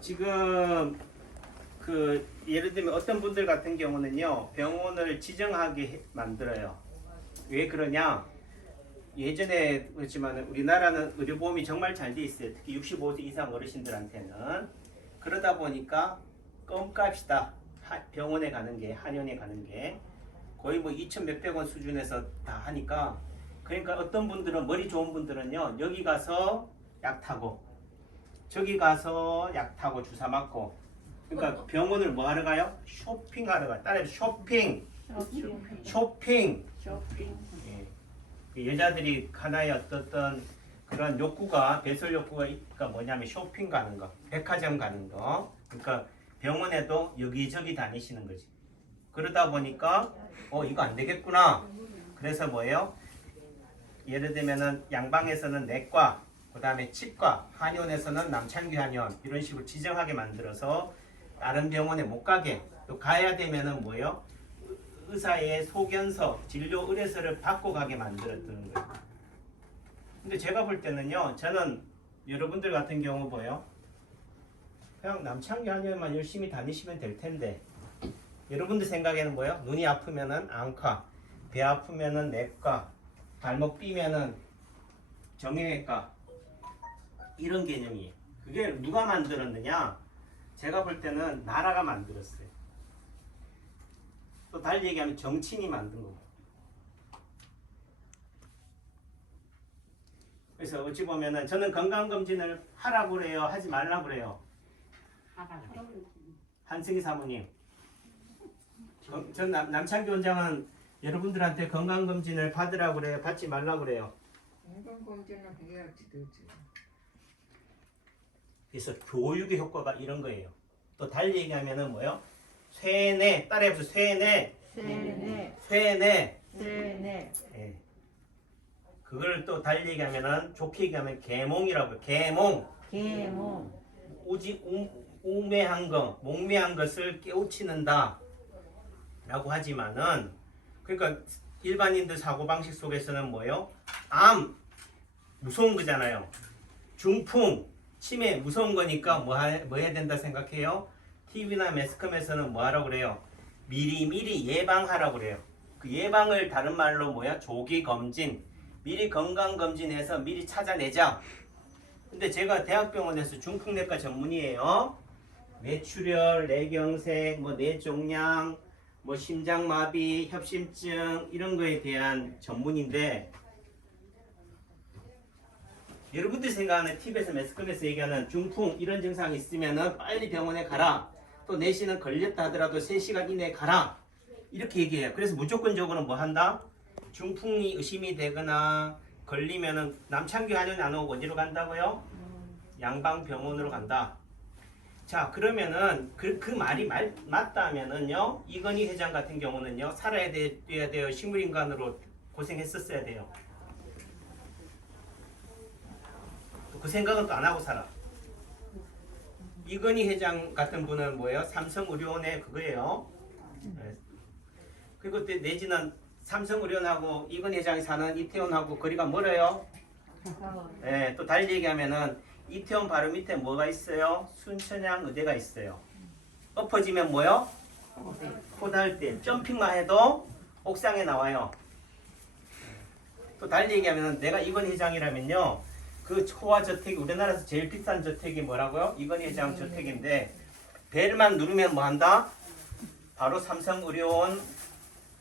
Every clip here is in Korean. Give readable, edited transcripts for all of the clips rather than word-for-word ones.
지금 예를 들면 어떤 분들 같은 경우는요, 병원을 지정하게 만들어요. 왜 그러냐? 예전에 그렇지만 우리나라는 의료보험이 정말 잘 돼 있어요. 특히 65세 이상 어르신들한테는. 그러다 보니까 껌값이다. 병원에 가는 게, 한의원에 가는 게 거의 뭐 2천 몇백 원 수준에서 다 하니까, 그러니까 어떤 분들은, 머리 좋은 분들은요, 여기 가서 약 타고 저기 가서 약 타고 주사 맞고, 그러니까 병원을 뭐 하러 가요? 쇼핑하러 가요. 따라해서 쇼핑. 예. 여자들이 하나의 어떤 그런 욕구가, 배설 욕구가 뭐냐면 쇼핑 가는 거, 백화점 가는 거. 그러니까 병원에도 여기저기 다니시는 거지. 그러다 보니까 이거 안 되겠구나. 그래서 뭐예요? 예를 들면은 양방에서는 내과, 그 다음에 치과, 한의원에서는 남창규 한의원, 이런 식으로 지정하게 만들어서 다른 병원에 못 가게, 또 가야 되면은 뭐예요? 의사의 소견서, 진료 의뢰서를 받고 가게 만들었던 거예요. 근데 제가 볼 때는요, 저는 여러분들 같은 경우 뭐예요? 그냥 남창규 한의원만 열심히 다니시면 될 텐데, 여러분들 생각에는 뭐예요? 눈이 아프면은 안과, 배 아프면은 내과, 발목 삐면은 정형외과, 이런 개념이에요. 그게 누가 만들었느냐? 제가 볼 때는 나라가 만들었어요. 또 달리 얘기하면 정치인이 만든 거고. 그래서 어찌 보면은 저는 건강검진을 하라고 그래요? 하지 말라고 그래요? 한승희 사모님. 전 남창규 원장은 여러분들한테 건강검진을 받으라고 그래요? 받지 말라고 그래요? 건강검진은 해야지 되지. 그래서 교육의 효과가 이런 거예요. 또 달리 얘기하면은 뭐요? 쇠뇌, 따라해보세요. 쇠뇌. 예. 그걸 또 달리 얘기하면은, 좋게 얘기하면 계몽이라고 해요. 계몽. 우매한 거, 목매한 것을 깨우치는다 라고 하지만은, 그러니까 일반인들 사고방식 속에서는 뭐예요? 암, 무서운 거잖아요. 중풍, 치매, 무서운 거니까 뭐 해야 된다 생각해요? TV나 매스컴에서는 뭐 하라고 그래요? 미리 예방하라고 그래요. 그 예방을 다른 말로 뭐야? 조기 검진. 미리 건강검진해서 미리 찾아내자. 근데 제가 대학병원에서 중풍내과 전문의예요. 뇌출혈, 뇌경색, 뭐 뇌종양, 뭐 심장마비, 협심증, 이런 거에 대한 전문인데, 여러분들이 생각하는 TV에서 매스컴에서 얘기하는 중풍 이런 증상이 있으면은 빨리 병원에 가라. 또 내시는 걸렸다 하더라도 3시간 이내에 가라. 이렇게 얘기해요. 그래서 무조건적으로 뭐 한다? 중풍이 의심이 되거나 걸리면은 남창규 한의원 안 오고 어디로 간다고요? 양방병원으로 간다. 자, 그러면은 그 말이 맞다면은요, 이건희 회장 같은 경우는요, 살아야 돼요. 식물인간으로 고생했었어야 돼요. 그 생각은 또 안 하고 살아. 이건희 회장 같은 분은 뭐예요? 삼성의료원의 그거예요. 네. 그리고 또 내지는 삼성의료원하고 이건희 회장이 사는 이태원하고 거리가 멀어요. 네, 또 달리 얘기하면은 이태원 바로 밑에 뭐가 있어요? 순천향 의대가 있어요. 엎어지면 뭐요? 코달대. 점핑만 해도 옥상에 나와요. 또 달리 얘기하면 내가 이건희 회장이라면요, 그 초화 저택이 우리나라에서 제일 비싼 저택이 뭐라고요? 이건희 회장 저택인데, 벨만 누르면 뭐 한다? 바로 삼성의료원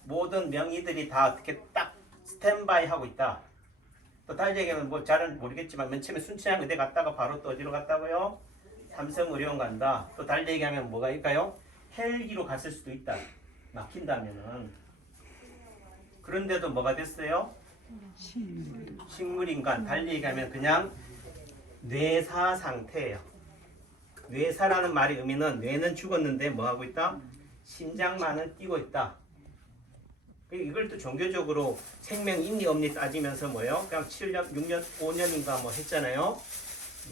모든 명의들이 다 어떻게 딱 스탠바이 하고 있다. 또 달리 얘기하면 뭐 잘은 모르겠지만 맨 처음에 순천향 의대 갔다가 바로 또 어디로 갔다고요? 삼성의료원 간다. 또 달리 얘기하면 뭐가 있을까요? 헬기로 갔을 수도 있다. 막힌다면은. 그런데도 뭐가 됐어요? 식물인간. 달리 얘기하면 그냥 뇌사 상태예요. 뇌사라는 말의 의미는 뇌는 죽었는데 뭐 하고 있다? 심장만은 뛰고 있다. 이걸 또 종교적으로 생명 있니 없니 따지면서 뭐예요? 그냥 7년, 6년, 5년인가 뭐 했잖아요.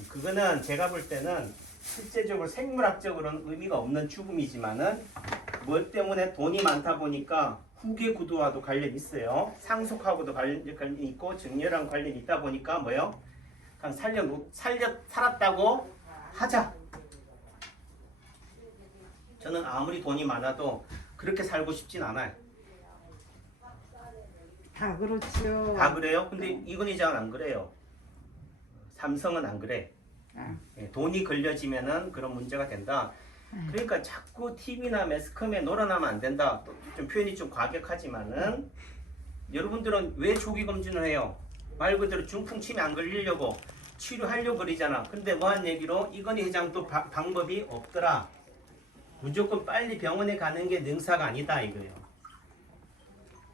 그거는 제가 볼 때는 실제적으로 생물학적으로는 의미가 없는 죽음이지만은 뭐 때문에 돈이 많다 보니까 후계 구도와도 관련이 있어요. 상속하고도 관련이 있고 정렬랑 관련이 있다 보니까 뭐예요? 그냥 살았다고 하자. 저는 아무리 돈이 많아도 그렇게 살고 싶진 않아요. 다 그렇죠. 다 그래요? 근데 이건희장은 안 그래요. 삼성은 안 그래. 아, 예, 돈이 걸려지면은 그런 문제가 된다. 그러니까 자꾸 TV나 매스컴에 놀아나면 안 된다. 또좀 표현이 좀 과격하지만은 여러분들은 왜 조기 검진을 해요? 말 그대로 중풍 치매 안 걸리려고 치료하려고 그러잖아. 근데 뭐한 얘기로 이건희 회장도 방법이 없더라. 무조건 빨리 병원에 가는 게 능사가 아니다 이거예요.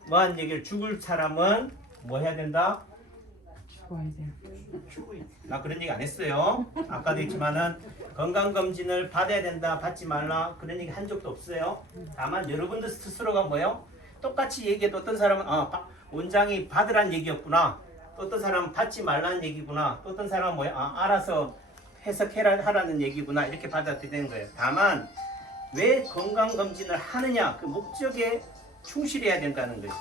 뭐한 얘기를 죽을 사람은 뭐 해야 된다? 죽어야 돼. 나 그런 얘기 안 했어요. 아까도 했지만은 건강검진을 받아야 된다, 받지 말라 그런 얘기 한 적도 없어요. 다만 여러분들 스스로가 뭐요? 똑같이 얘기해도 어떤 사람은 원장이 받으란 얘기였구나. 또 어떤 사람은 받지 말라는 얘기구나. 또 어떤 사람은 뭐야? 알아서 해석해라 하라는 얘기구나. 이렇게 받아들이는 거예요. 다만 왜 건강검진을 하느냐 그 목적에 충실해야 된다는 거예요.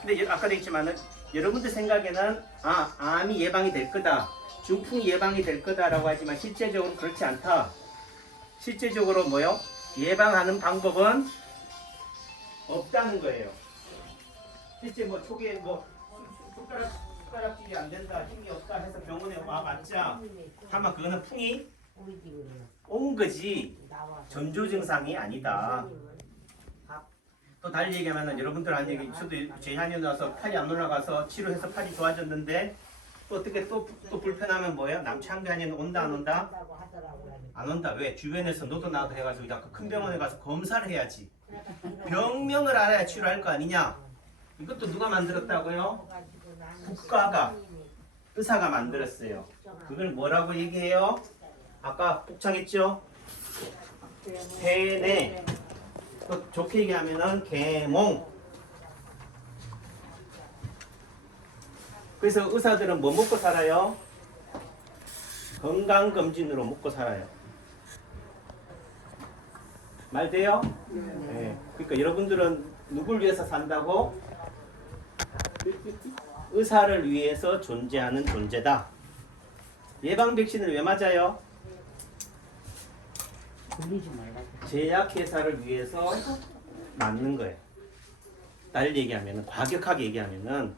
근데 아까도 했지만은 여러분들 생각에는 암이 예방이 될 거다. 중풍이 예방이 될 거다라고 하지만 실제적으로 그렇지 않다. 실제적으로 뭐요? 예방하는 방법은 없다는 거예요. 실제 뭐 초기에 뭐 숟가락질이 안 된다, 힘이 없다 해서 병원에 와봤자 아마 그거는 풍이 온 거지 전조 증상이 아니다. 또 달리 얘기하면 여러분들 한 얘기 저도 재한이 나서 팔이 안 올라가서 치료해서 팔이 좋아졌는데 또 어떻게 또 불편하면 뭐예요? 남창관이는 온다 안 온다? 안 온다. 왜? 주변에서 너도 나도 해가지고 약간 큰 병원에 가서 검사를 해야지. 병명을 알아야 치료할 거 아니냐? 이것도 누가 만들었다고요? 국가가 의사가 만들었어요. 그걸 뭐라고 얘기해요? 아까 복창했죠? 해내. 또 좋게 얘기하면은 계몽. 그래서 의사들은 뭐 먹고 살아요? 건강검진으로 먹고 살아요. 말 돼요? 네. 그러니까 여러분들은 누굴 위해서 산다고? 의사를 위해서 존재하는 존재다. 예방 백신을 왜 맞아요? 돌리지 말라고. 제약회사를 위해서 맞는 거예요. 달리 얘기하면 과격하게 얘기하면은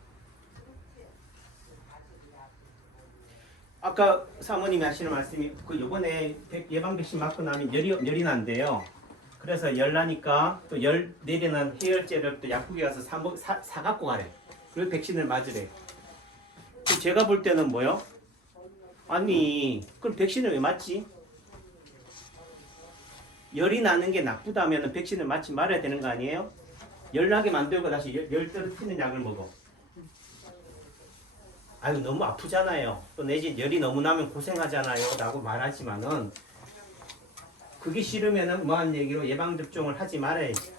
아까 사모님이 하시는 말씀이 그 요번에 예방 백신 맞고 나면 열이 난대요. 그래서 열 나니까 또 열 내리는 해열제를 또 약국에 가서 사 갖고 가래. 그리고 백신을 맞으래. 제가 볼 때는 뭐요? 아니 그럼 백신을 왜 맞지? 열이 나는 게 나쁘다면 백신을 맞지 말아야 되는 거 아니에요? 열 나게 만들고 다시 열 떨어뜨리는 약을 먹어. 아유 너무 아프잖아요. 또 내지 열이 너무 나면 고생하잖아요 라고 말하지만은 그게 싫으면은 뭐한 얘기로 예방접종을 하지 말아야지.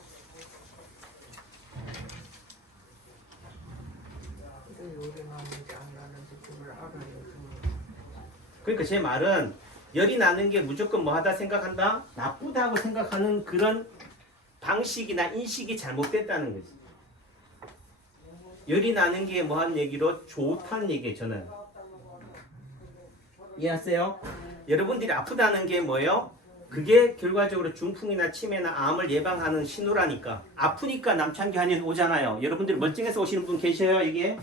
그러니까 제 말은 열이 나는 게 무조건 뭐하다 생각한다? 나쁘다고 생각하는 그런 방식이나 인식이 잘못됐다는 거지. 열이 나는 게 뭐한 얘기로 좋다는 얘기예요. 저는 이해하세요? 여러분들이 아프다는 게 뭐예요? 그게 결과적으로 중풍이나 치매나 암을 예방하는 신호라니까. 아프니까 남창기 한의원 오잖아요. 여러분들이 멀쩡해서 오시는 분 계셔요 이게?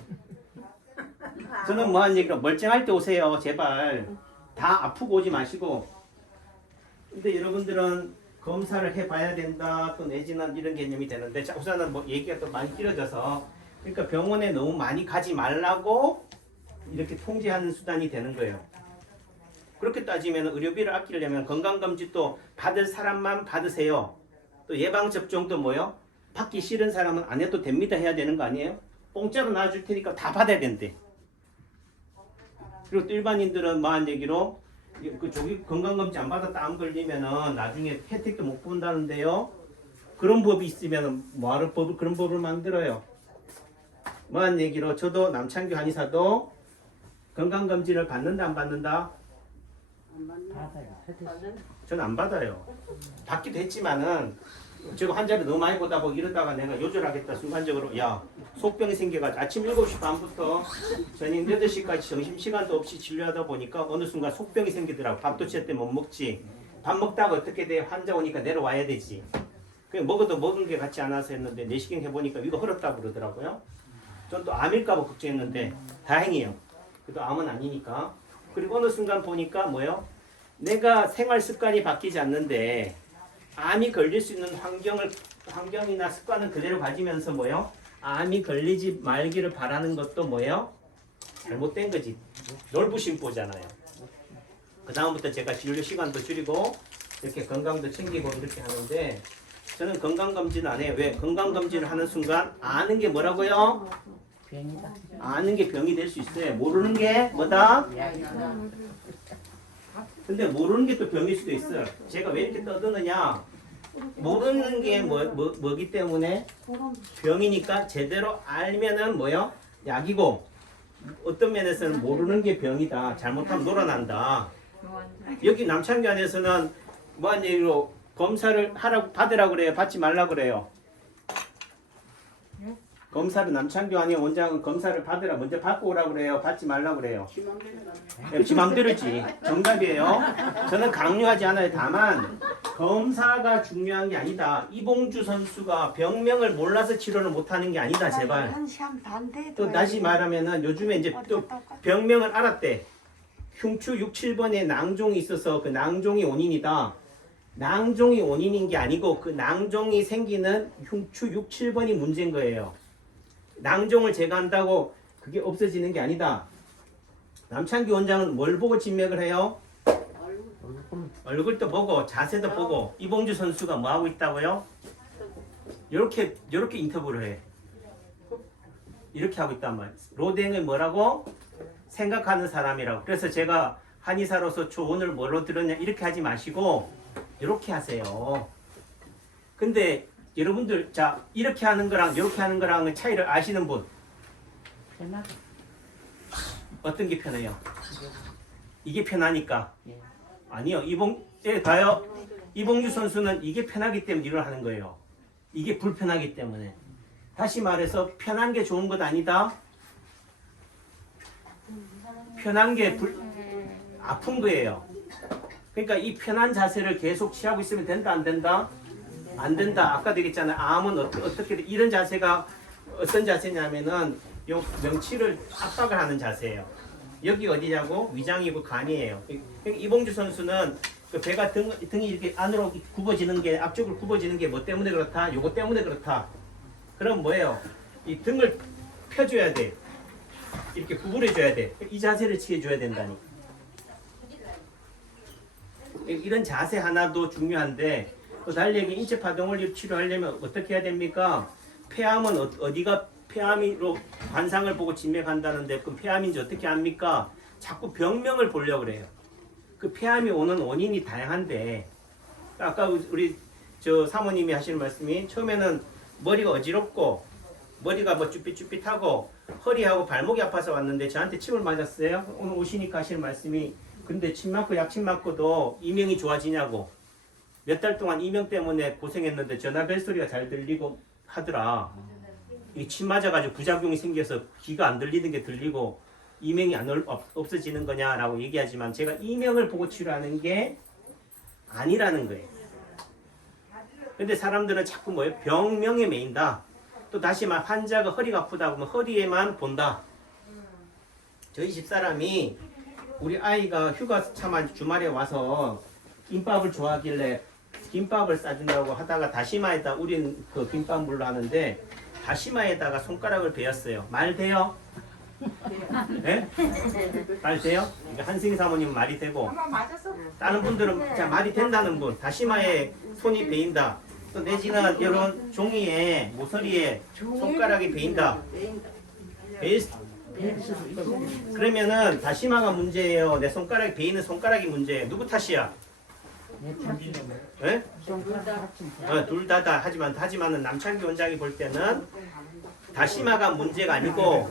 저는 뭐한 얘기로 멀쩡할 때 오세요 제발. 다 아프고 오지 마시고. 근데 여러분들은 검사를 해봐야 된다 또 내지는 이런 개념이 되는데 자, 우선은 뭐 얘기가 또 많이 길어져서 그러니까 병원에 너무 많이 가지 말라고 이렇게 통제하는 수단이 되는 거예요. 그렇게 따지면 의료비를 아끼려면 건강검진도 받을 사람만 받으세요. 또 예방접종도 뭐요? 받기 싫은 사람은 안 해도 됩니다 해야 되는 거 아니에요? 공짜로 놔줄 테니까 다 받아야 된대. 그리고 또 일반인들은 뭐한 얘기로 그 조기 건강검진 안 받았다 암 걸리면은 나중에 혜택도 못 본다는데요. 그런 법이 있으면 뭐하러 그런 법을 만들어요. 뭐한 얘기로 저도 남창규 한의사도 건강검진을 받는다 안 받는다? 받아요. 저는 안 받아요. 받기도 했지만은 제가 환자를 너무 많이 보다 보고 이러다가 내가 요절하겠다 순간적으로 야 속병이 생겨가지고 아침 7시 반부터 저녁 8시까지 점심시간도 없이 진료하다 보니까 어느 순간 속병이 생기더라고. 밥도 제때 못 먹지. 밥 먹다가 어떻게 돼? 환자 오니까 내려와야 되지. 그냥 먹어도 먹은 게 같지 않아서 했는데 내시경 해보니까 위가 헐었다고 그러더라고요. 전 또 암일까 봐 걱정했는데 다행이에요. 그래도 암은 아니니까. 그리고 어느 순간 보니까 뭐예요? 내가 생활 습관이 바뀌지 않는데 암이 걸릴 수 있는 환경이나 습관은 그대로 가지면서 뭐예요? 암이 걸리지 말기를 바라는 것도 뭐예요? 잘못된 거지. 놀부심보잖아요. 그 다음부터 제가 진료 시간도 줄이고 이렇게 건강도 챙기고 이렇게 하는데 저는 건강검진 안 해요. 왜? 건강검진을 하는 순간 아는 게 뭐라고요? 병이다. 아는 게 병이 될 수 있어요. 모르는 게 뭐다? 근데 모르는 게 또 병일 수도 있어요. 제가 왜 이렇게 떠드느냐? 모르는 게 뭐기 때문에 병이니까 제대로 알면은 뭐요? 약이고 어떤 면에서는 모르는 게 병이다. 잘못하면 놀아난다. 여기 남창교 안에서는 뭐한 얘기로 검사를 받으라고 그래요? 받지 말라고 그래요? 검사를 남창교 안에 원장은 검사를 받으라 먼저 받고 오라고 그래요? 받지 말라고 그래요? 지 맘대로지. 정답이에요. 저는 강요하지 않아요. 다만 검사가 중요한 게 아니다. 이봉주 선수가 병명을 몰라서 치료를 못하는 게 아니다. 제발. 또 다시 말하면은 요즘에 이제 또 병명을 알았대. 흉추 6, 7번에 낭종이 있어서 그 낭종이 원인이다. 낭종이 원인인 게 아니고 그 낭종이 생기는 흉추 6, 7번이 문제인 거예요. 낭종을 제거한다고 그게 없어지는 게 아니다. 남창기 원장은 뭘 보고 진맥을 해요? 얼굴도 보고 자세도 보고. 이봉주 선수가 뭐 하고 있다고요? 이렇게 인터뷰를 해. 이렇게 하고 있단 말이에요. 로댕을 뭐라고? 생각하는 사람이라고. 그래서 제가 한의사로서 오늘 뭐로 들었냐 이렇게 하지 마시고 이렇게 하세요. 근데 여러분들 자 이렇게 하는 거랑 이렇게 하는 거랑 차이를 아시는 분 어떤 게 편해요? 이게 편하니까. 아니요. 봐요. 이봉주 선수는 이게 편하기 때문에 이걸 하는 거예요. 이게 불편하기 때문에. 다시 말해서 편한 게 좋은 것 아니다. 편한 게 아픈 거예요. 그러니까 이 편한 자세를 계속 취하고 있으면 된다 안 된다? 안 된다. 아까도 얘기했잖아요. 암은 어떻게 이런 자세가 어떤 자세냐면은 요 명치를 압박을 하는 자세예요. 여기 어디냐고? 위장이고 간이에요. 이봉주 선수는 그 배가 등이 이렇게 안으로 굽어지는 게 앞쪽으로 굽어지는 게 뭐 때문에 그렇다? 요거 때문에 그렇다. 그럼 뭐예요? 이 등을 펴줘야 돼. 이렇게 구부려줘야 돼. 이 자세를 취해줘야 된다니. 이런 자세 하나도 중요한데 또 달리 얘기 인체 파동을 치료하려면 어떻게 해야 됩니까? 폐암은 어디가 폐암으로 관상을 보고 진맥한다는데 그 폐암인지 어떻게 압니까? 자꾸 병명을 보려고 그래요. 그 폐암이 오는 원인이 다양한데 아까 우리 저 사모님이 하시는 말씀이 처음에는 머리가 어지럽고 머리가 뭐 쭈삣쭈삣하고 허리하고 발목이 아파서 왔는데 저한테 침을 맞았어요. 오늘 오시니까 하시는 말씀이 근데 침 맞고 약침 맞고도 이명이 좋아지냐고. 몇 달 동안 이명 때문에 고생했는데 전화 벨소리가 잘 들리고 하더라. 이 침 맞아가지고 부작용이 생겨서 귀가 안 들리는 게 들리고 이명이 없어지는 거냐라고 얘기하지만 제가 이명을 보고 치료하는 게 아니라는 거예요. 근데 사람들은 자꾸 뭐예요? 병명에 매인다. 또 다시 말 환자가 허리가 아프다 그러면 허리에만 본다. 저희 집사람이 우리 아이가 휴가 참 주말에 와서 김밥을 좋아하길래 김밥을 싸준다고 하다가 다시마에다 우린 그 김밥 물로 하는데 다시마에다가 손가락을 베었어요. 말 돼요? 네? 말 돼요? 한승희 사모님 말이 되고 다른 분들은 자, 말이 된다는 분 다시마에 손이 베인다. 또 내지는 이런 종이에 모서리에 손가락이 베인다. 그러면은 다시마가 문제예요. 내 손가락이 베이는 손가락이 문제예요. 누구 탓이야? 네? 둘 다다. 하지만은 남창기 원장이 볼 때는 다시마가 문제가 아니고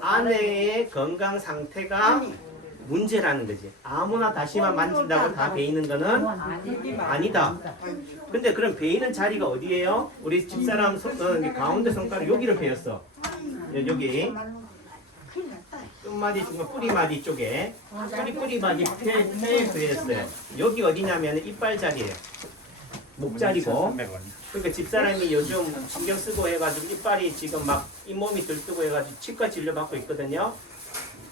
아내의 건강 상태가 문제라는 거지. 아무나 다시마 만진다고 다 베이는 거는 아니다. 근데 그럼 베이는 자리가 어디예요? 우리 집사람 가운데 손가락 여기를 베었어. 여기. 끝마디 중간 뿌리마디 쪽에 뿌리마디 폐에 그였어요. 여기 어디냐면 이빨 자리예요. 목 자리고. 그러니까 집사람이 요즘 신경 쓰고 해가지고 이빨이 지금 막 잇몸이 들뜨고 해가지고 치과 진료 받고 있거든요.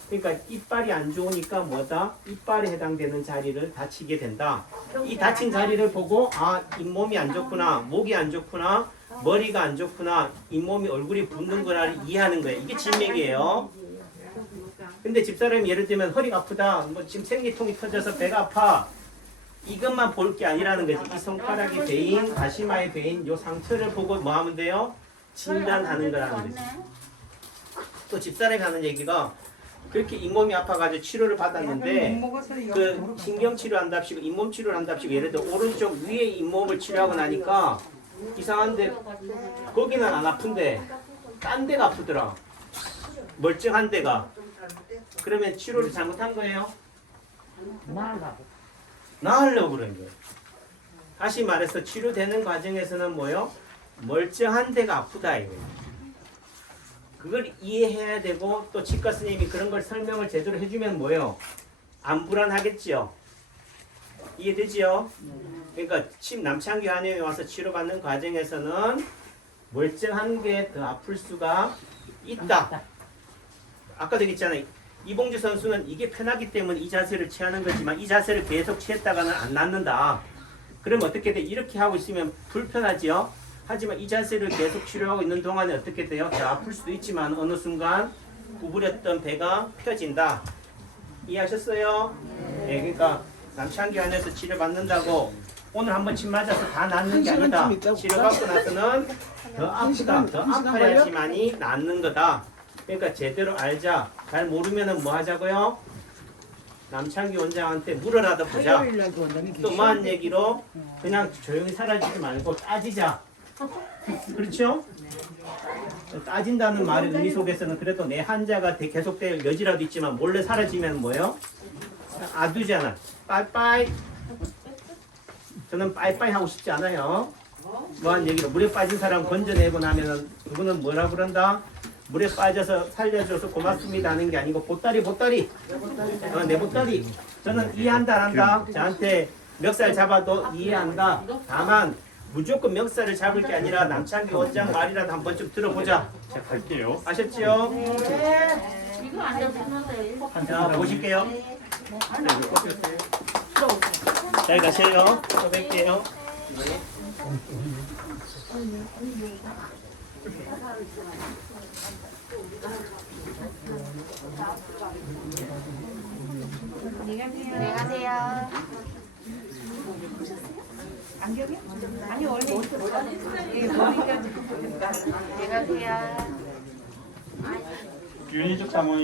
그러니까 이빨이 안 좋으니까 뭐다? 이빨에 해당되는 자리를 다치게 된다. 이 다친 자리를 보고 아 잇몸이 안 좋구나, 목이 안 좋구나, 머리가 안 좋구나, 잇몸이 얼굴이 붓는구나를 이해하는 거예요. 이게 진맥이에요. 근데 집사람이 예를 들면 허리가 아프다, 뭐 지금 생리통이 터져서 배가 아파, 이것만 볼 게 아니라는 거지. 이 손가락의 베인, 가시마의 베인, 요 상처를 보고 뭐 하면 돼요? 진단하는 거라는 거지. 또 집사람이 하는 얘기가 그렇게 잇몸이 아파가지고 치료를 받았는데 그 신경 치료한답시고 잇몸 치료를 한답시고 예를 들어 오른쪽 위에 잇몸을 치료하고 나니까 이상한데 거기는 안 아픈데 딴 데가 아프더라. 멀쩡한 데가. 그러면 치료를 잘못한 거예요? 나으려고 그런 거예요. 다시 말해서 치료되는 과정에서는 뭐요? 멀쩡한 데가 아프다 이거예요. 그걸 이해해야 되고 또 치과 선생님이 그런 걸 설명을 제대로 해주면 뭐예요? 안 불안하겠지요? 이해되지요? 그러니까 남창기 한의원에 와서 치료받는 과정에서는 멀쩡한 게 더 아플 수가 있다. 아까도 얘기했잖아요. 이봉주 선수는 이게 편하기 때문에 이 자세를 취하는 거지만 이 자세를 계속 취했다가는 안 낫는다. 그러면 어떻게 돼? 이렇게 하고 있으면 불편하지요? 하지만 이 자세를 계속 치료하고 있는 동안에 어떻게 돼요? 더 아플 수도 있지만 어느 순간 구부렸던 배가 펴진다. 이해하셨어요? 네, 그러니까 남창기 안에서 치료받는다고 오늘 한번 침 맞아서 다 낫는 게 아니다. 치료받고 나서는 더 아프다. 더 아파야지만이 낫는 거다. 그러니까 제대로 알자. 잘 모르면은 뭐 하자고요? 남창기 원장한테 물어라도 보자. 또 뭐한 얘기로 그냥 조용히 사라지지 말고 따지자. 그렇죠? 따진다는 말의 의미 속에서는 그래도 내 한자가 계속될 여지라도 있지만 몰래 사라지면 뭐예요? 아두잖아. 빠이빠이. 저는 빠이빠이 하고 싶지 않아요. 뭐한 얘기로 물에 빠진 사람 건져내고 나면은 그분은 뭐라 그런다? 물에 빠져서 살려줘서 고맙습니다 하는 게 아니고 보따리 내 보따리. 저는 이해한다 안 한다. 저한테 멱살 잡아도 이해한다. 다만 무조건 멱살을 잡을 게 아니라 남창기 원장 말이라도 한 번쯤 들어보자. 자, 갈게요. 아셨지요? 이거 안 잡히는데 자 보실게요. 잘 가세요. 또 뵐게요. 안녕하세요. 안경이? 아니 원래 안녕하세요. 윤희적 사모님.